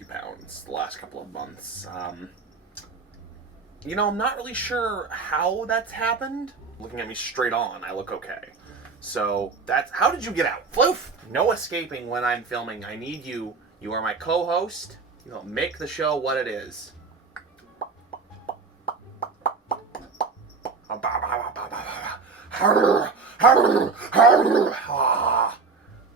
few pounds the last couple of months. You know, I'm not really sure how that's happened. Looking at me straight on, I look okay. So, that's... How did you get out? Floof! No escaping when I'm filming. I need you. You are my co-host. You help make the show what it is.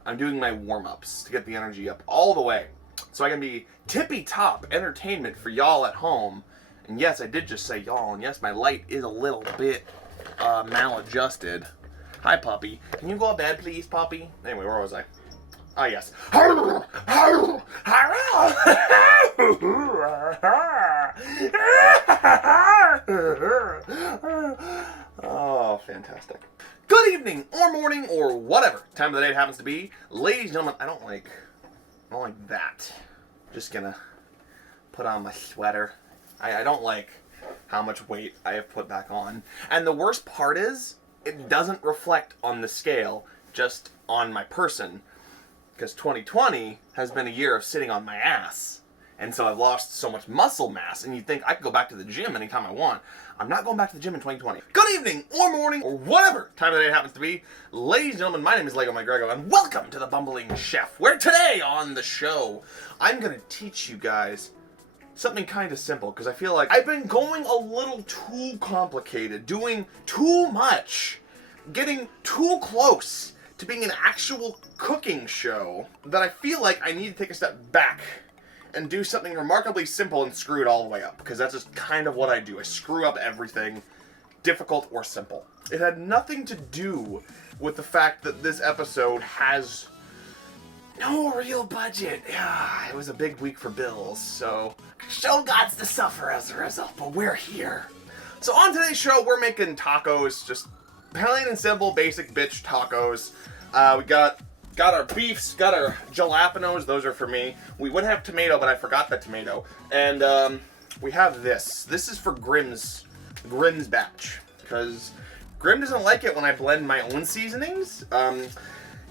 I'm doing my warm-ups to get the energy up all the way, so I can be tippy-top entertainment for y'all at home. And yes, I did just say y'all, and yes, my light is a little bit maladjusted. Hi, puppy. Can you go to bed, please, puppy? Anyway, where was I? Ah, yes. Oh, fantastic. Good evening, or morning, or whatever time of the day it happens to be. Ladies and gentlemen, I don't like that. Just gonna put on my sweater. I don't like how much weight I have put back on. And the worst part is, it doesn't reflect on the scale, just on my person. Because 2020 has been a year of sitting on my ass. And so I've lost so much muscle mass, and you'd think I could go back to the gym anytime I want. I'm not going back to the gym in 2020. Good evening, or morning, or whatever time of the day it happens to be. Ladies and gentlemen, my name is LegoMyGregO, and welcome to the Bumbling Chef, where today on the show, I'm going to teach you guys something kind of simple, because I feel like I've been going a little too complicated, doing too much, getting too close to being an actual cooking show, that I feel like I need to take a step back and do something remarkably simple and screw it all the way up, because that's just kind of what I do. I screw up everything, difficult or simple. It had nothing to do with the fact that this episode has no real budget. Yeah, it was a big week for bills, so show gots to suffer as a result, but we're here. So on today's show, we're making tacos, just plain and simple, basic bitch tacos. We got our beefs, got our jalapenos, those are for me. We would have tomato, but I forgot the tomato. And we have this. This is for Grimm's batch, because Grimm doesn't like it when I blend my own seasonings.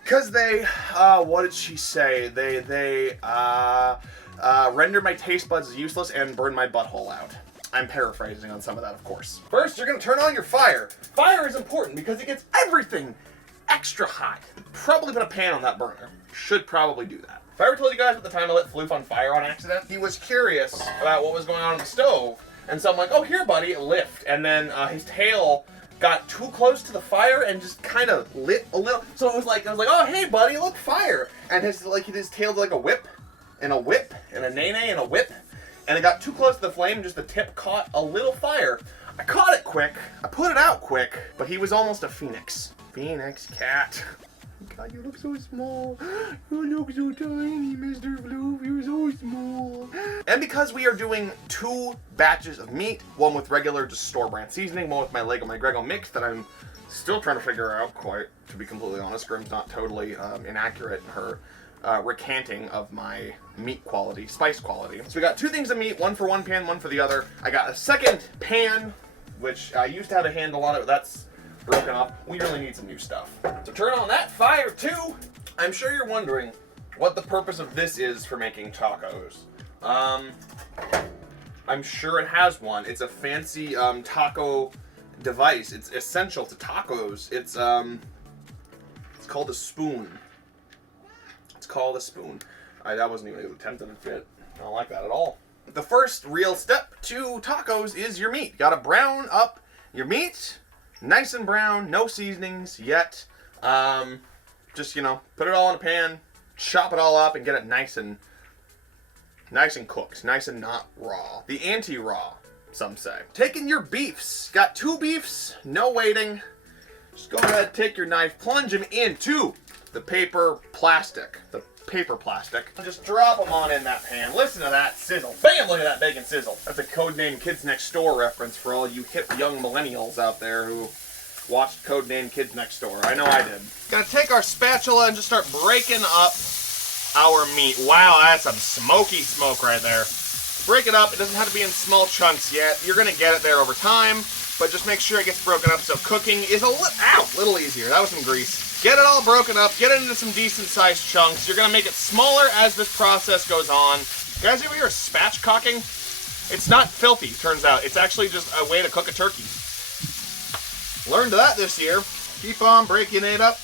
Because they, what did she say? They render my taste buds useless and burn my butthole out. I'm paraphrasing on some of that, of course. First, you're gonna turn on your fire. Fire is important because it gets everything extra hot. Probably put a pan on that burner. Should probably do that. If I ever told you guys at the time I lit Floof on fire on accident, he was curious about what was going on in the stove. And so I'm like, oh, here, buddy, lift. And then his tail got too close to the fire and just kind of lit a little. So I was like, oh, hey, buddy, look, fire. And his tail did like a whip, and a whip, and a nay-nay, and a whip. And it got too close to the flame, and just the tip caught a little fire. I caught it quick. I put it out quick, but he was almost a phoenix. Phoenix cat. God, you look so small. You look so tiny, Mr. Floof. You're so small. And because we are doing 2 batches of meat, one with regular, just store-brand seasoning, one with my LegoMyGregO mix that I'm still trying to figure out, quite, to be completely honest. Grimm's not totally inaccurate in her recanting of my meat quality, spice quality. So we got 2 things of meat, one for one pan, one for the other. I got a second pan, which I used to have a handle on it, but that's broken off. We really need some new stuff. So turn on that fire too. I'm sure you're wondering what the purpose of this is for making tacos. I'm sure it has one. It's a fancy taco device. It's essential to tacos. It's called a spoon. It's called a spoon. That wasn't even an attempt at a fit. I don't like that at all. The first real step to tacos is your meat. You gotta brown up your meat. Nice and brown, no seasonings yet. Just, you know, put it all in a pan, chop it all up, and get it nice and cooked. Nice and not raw. The anti-raw, some say. Taking your beefs. Got 2 beefs, no waiting. Just go ahead, take your knife, plunge them into the paper plastic. And just drop them on in that pan. Listen to that sizzle. Bam! Look at that bacon sizzle. That's a Codename Kids Next Door reference for all you hip young millennials out there who watched Codename Kids Next Door. I know I did. Gonna take our spatula and just start breaking up our meat. Wow, that's some smoky smoke right there. Break it up. It doesn't have to be in small chunks yet. You're gonna get it there over time, but just make sure it gets broken up so cooking is a little easier. That was some grease. Get it all broken up, get it into some decent sized chunks. You're gonna make it smaller as this process goes on. Guys, ever hear of spatchcocking? It's not filthy, turns out. It's actually just a way to cook a turkey. Learned that this year. Keep on breaking it up.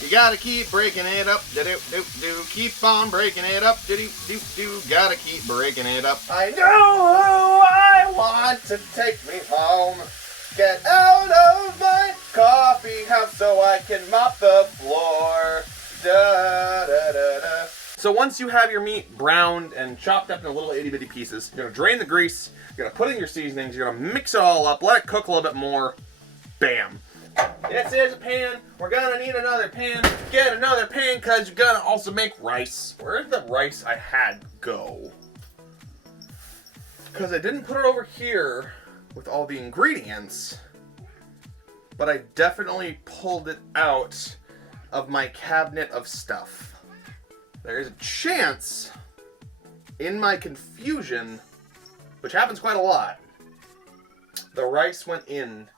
You gotta keep breaking it up. Do-do-do-do. Keep on breaking it up. Do-do-do-do. Gotta keep breaking it up. I know who I want to take me home. Get out of my coffee house so I can mop the floor. Da-da-da-da. So once you have your meat browned and chopped up into little itty bitty pieces, you're gonna drain the grease, you're gonna put in your seasonings, you're gonna mix it all up, let it cook a little bit more. Bam. This is a pan. We're gonna need another pan. Get another pan because you're gonna also make rice. Where did the rice I had go? Because I didn't put it over here with all the ingredients, but I definitely pulled it out of my cabinet of stuff. There is a chance, in my confusion, which happens quite a lot, the rice went in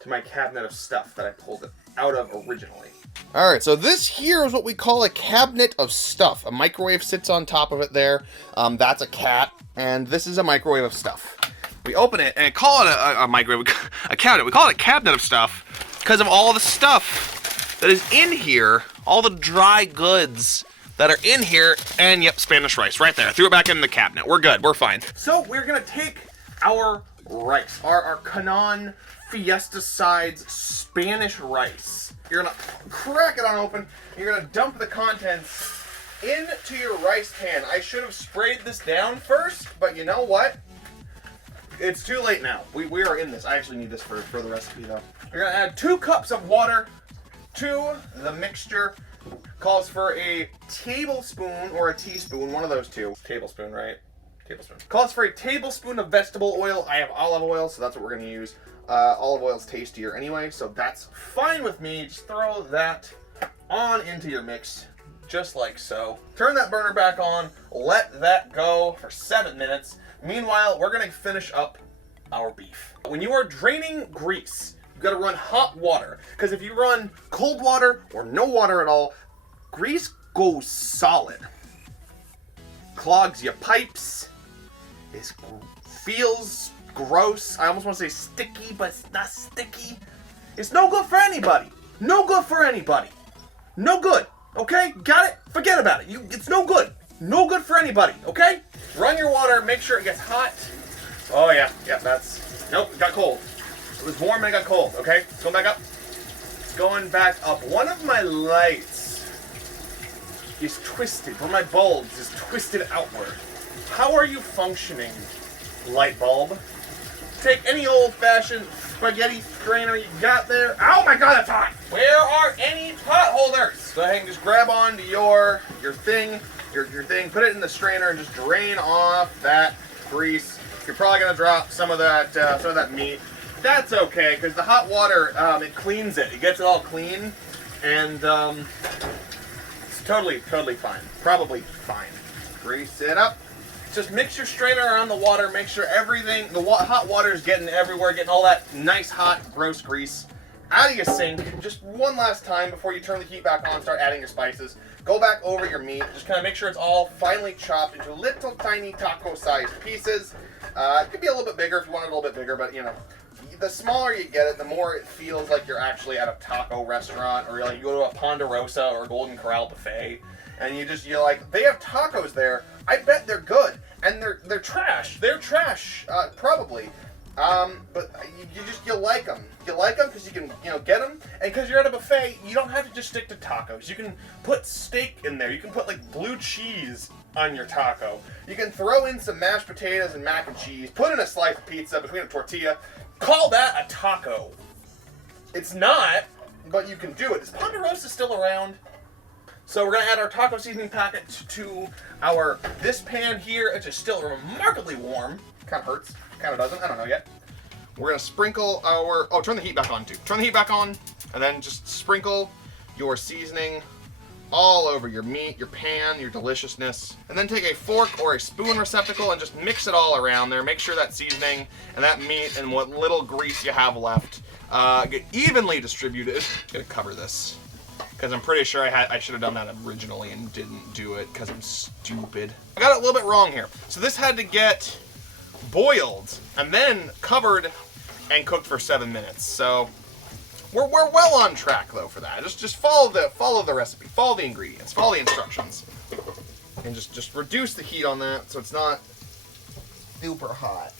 to my cabinet of stuff that I pulled it out of originally. Alright, so this here is what we call a cabinet of stuff. A microwave sits on top of it there. That's a cat, and this is a microwave of stuff. We open it, and call it a microwave, a cabinet. We call it a cabinet of stuff because of all the stuff that is in here, all the dry goods that are in here, and yep, Spanish rice right there. I threw it back in the cabinet. We're good, we're fine. So we're gonna take our rice, our Canon Fiesta Sides Spanish rice. You're gonna crack it on open, you're gonna dump the contents into your rice pan. I should have sprayed this down first, but you know what? It's too late now. We are in this. I actually need this for the recipe though. You're gonna add 2 cups of water to the mixture. Calls for a tablespoon or a teaspoon, one of those two. Tablespoon, right? Tablespoon. Calls for a tablespoon of vegetable oil. I have olive oil, so that's what we're gonna use. Olive oil's tastier anyway, so that's fine with me. Just throw that on into your mix, just like so. Turn that burner back on, let that go for 7 minutes. Meanwhile, we're gonna finish up our beef. When you are draining grease, you gotta run hot water, because if you run cold water or no water at all, grease goes solid. Clogs your pipes. It feels gross. I almost want to say sticky, but it's not sticky. It's no good for anybody. No good for anybody. No good. Okay? Got it? Forget about it. It's no good. No good for anybody. Okay? Run your water. Make sure it gets hot. Oh yeah. Yeah, that's... Nope, it got cold. It was warm and it got cold. Okay? It's going back up. It's going back up. One of my lights is twisted. One of my bulbs is twisted outward. How are you functioning, light bulb? Take any old-fashioned spaghetti strainer you got there. Oh my god, that's hot! Where are any pot holders? Go ahead and just grab onto your thing, your thing, put it in the strainer and just drain off that grease. You're probably gonna drop some of that meat. That's okay, because the hot water, it cleans it. It gets it all clean, and it's totally fine. Probably fine. Grease it up. Just mix your strainer around the water. Make sure everything, hot water is getting everywhere, getting all that nice, hot, gross grease out of your sink. Just one last time before you turn the heat back on, start adding your spices. Go back over your meat. Just kind of make sure it's all finely chopped into little tiny taco-sized pieces. It could be a little bit bigger if you want it a little bit bigger, but you know, the smaller you get it, the more it feels like you're actually at a taco restaurant, or like you go to a Ponderosa or a Golden Corral buffet, and you're like, they have tacos there. I bet they're good, and they're trash. They're trash, probably. But you like them. You like them because you can get them, and because you're at a buffet, you don't have to just stick to tacos. You can put steak in there. You can put like blue cheese on your taco. You can throw in some mashed potatoes and mac and cheese. Put in a slice of pizza between a tortilla. Call that a taco. It's not, but you can do it. Is Ponderosa still around? So we're going to add our taco seasoning packet to this pan here, which is still remarkably warm. Kind of hurts, kind of doesn't, I don't know yet. We're going to sprinkle turn the heat back on too. Turn the heat back on, and then just sprinkle your seasoning all over your meat, your pan, your deliciousness. And then take a fork or a spoon receptacle and just mix it all around there. Make sure that seasoning and that meat and what little grease you have left get evenly distributed. I'm going to cover this. because I'm pretty sure I should have done that originally and didn't do it because I'm stupid. I got it a little bit wrong here. So this had to get boiled and then covered and cooked for 7 minutes. So we're well on track though for that. Just follow the recipe, follow the ingredients, follow the instructions, and just reduce the heat on that so it's not super hot.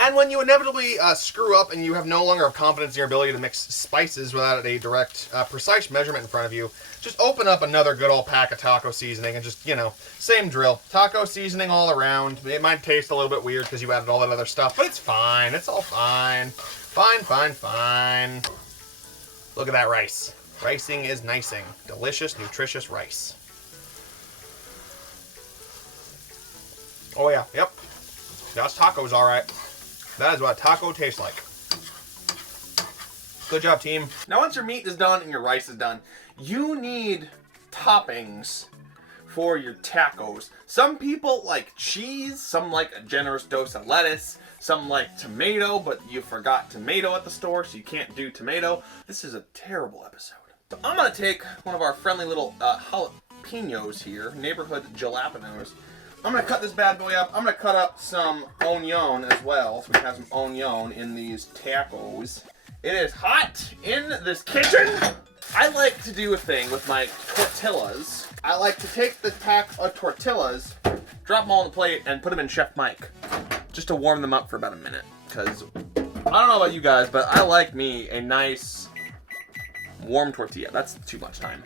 And when you inevitably screw up and you have no longer have confidence in your ability to mix spices without a direct, precise measurement in front of you, just open up another good old pack of taco seasoning and just, same drill. Taco seasoning all around. It might taste a little bit weird because you added all that other stuff, but it's fine. It's all fine. Fine. Look at that rice. Ricing is nicing. Delicious, nutritious rice. Oh yeah, yep. That's tacos, all right. That is what a taco tastes like. Good job, team. Now once your meat is done and your rice is done, you need toppings for your tacos. Some people like cheese, some like a generous dose of lettuce, some like tomato, but you forgot tomato at the store, so you can't do tomato. This is a terrible episode. So I'm gonna take one of our friendly little jalapenos here, neighborhood jalapenos. I'm going to cut this bad boy up. I'm going to cut up some onion as well. So we have some onion in these tacos. It is hot in this kitchen. I like to do a thing with my tortillas. I like to take the pack of tortillas, drop them all on the plate, and put them in Chef Mike. Just to warm them up for about a minute. Because I don't know about you guys, but I like me a nice warm tortilla. That's too much time.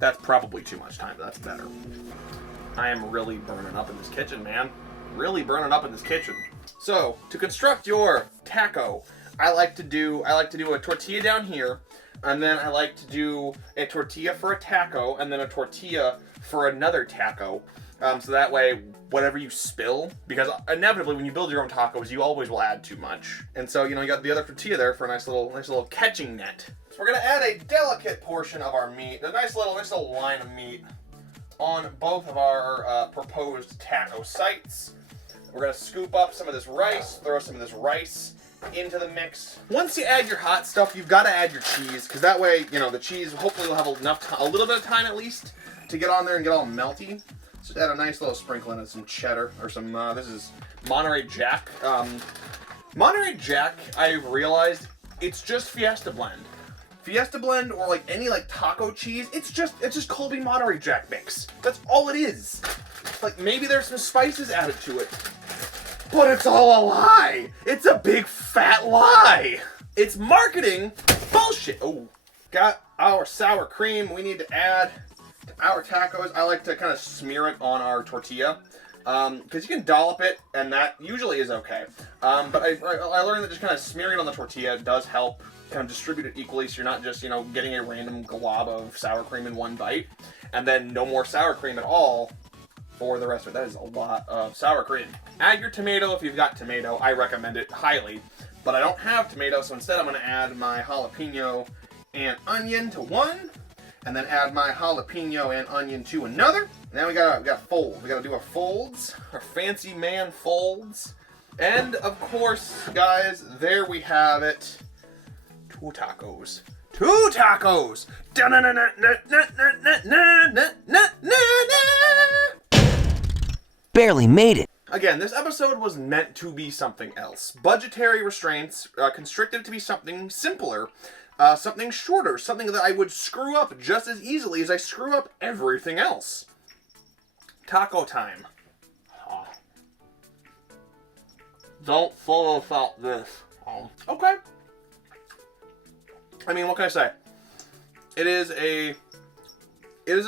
That's probably too much time, but that's better. I am really burning up in this kitchen, man. Really burning up in this kitchen. So, to construct your taco, I like to do a tortilla down here, and then I like to do a tortilla for a taco, and then a tortilla for another taco. So that way, whatever you spill, because inevitably when you build your own tacos, you always will add too much. And so, you got the other tortilla there for a nice little catching net. So we're gonna add a delicate portion of our meat, a nice little line of meat, on both of our proposed taco sites. We're gonna scoop up some of this rice, throw some of this rice into the mix. Once you add your hot stuff, you've got to add your cheese, because that way, the cheese hopefully will have a little bit of time at least to get on there and get all melty. So add a nice little sprinkling of some cheddar or some. This is Monterey Jack. Monterey Jack, I've realized it's just Fiesta Blend. Fiesta Blend or any taco cheese, it's just Colby Monterey Jack mix. That's all it is. Maybe there's some spices added to it, but it's all a lie. It's a big fat lie. It's marketing bullshit. Oh, got our sour cream we need to add to our tacos. I like to kind of smear it on our tortilla. Because you can dollop it, and that usually is okay. But I learned that just kind of smearing it on the tortilla does help kind of distribute it equally, so you're not just, getting a random glob of sour cream in one bite, and then no more sour cream at all for the rest of it. That is a lot of sour cream. Add your tomato if you've got tomato. I recommend it highly, but I don't have tomato, so instead I'm going to add my jalapeno and onion to one, and then add my jalapeno and onion to another. Now we gotta fold. We gotta do our folds, our fancy man folds. And of course, guys, there we have it. Two tacos. Two tacos! Barely made it. Again, this episode was meant to be something else. Budgetary restraints constricted to be something simpler. Something shorter, something that I would screw up just as easily as I screw up everything else. Taco time. Don't follow without this. Okay. I mean, what can I say? It is a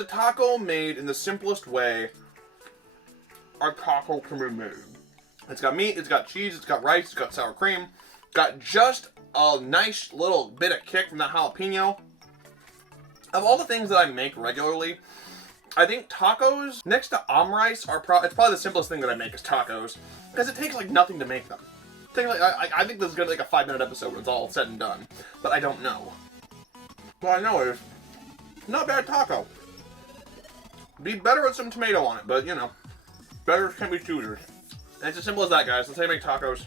taco made in the simplest way a taco can be made. It's got meat, it's got cheese, it's got rice, it's got sour cream, got just a nice little bit of kick from that jalapeno. Of all the things that I make regularly, I think tacos, next to rice, it's probably the simplest thing that I make is tacos, because it takes nothing to make them. I think this is gonna be a 5-minute episode when it's all said and done, but I don't know. Well, I know it is. Not bad taco. Be better with some tomato on it, but you know, better can be choosers. And it's as simple as that, guys. Let's say make tacos.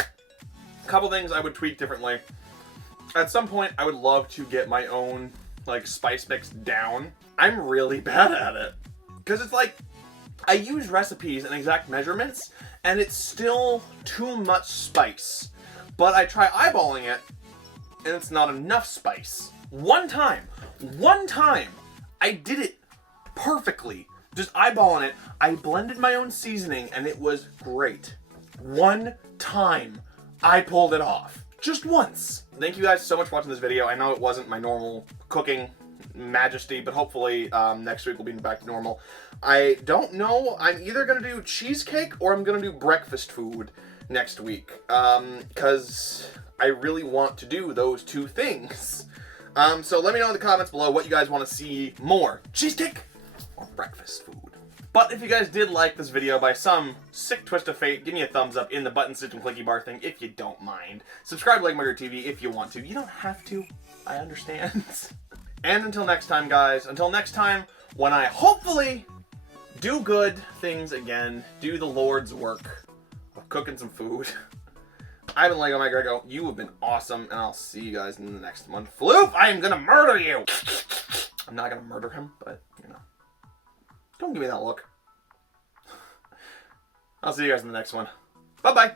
A couple things I would tweak differently. At some point, I would love to get my own like spice mix down. I'm really bad at it because it's like I use recipes and exact measurements, and it's still too much spice. But I try eyeballing it, and it's not enough spice. One time, I did it perfectly. Just eyeballing it, I blended my own seasoning, and it was great. One time, I pulled it off. Just once. Thank you guys so much for watching this video. I know it wasn't my normal cooking majesty, but hopefully next week we'll be back to normal. I don't know. I'm either going to do cheesecake or I'm going to do breakfast food next week. Because I really want to do those two things. So let me know in the comments below what you guys want to see more. Cheesecake or breakfast food. But if you guys did like this video by some sick twist of fate, give me a thumbs up in the button system clicky bar thing if you don't mind. Subscribe to LegoMyGregO TV if you want to. You don't have to. I understand. And until next time, guys. Until next time, when I hopefully do good things again, do the Lord's work of cooking some food. I've been LegoMyGregO. You have been awesome, and I'll see you guys in the next one. Floof, I am gonna murder you! I'm not gonna murder him, but, you know. Don't give me that look. I'll see you guys in the next one. Bye-bye.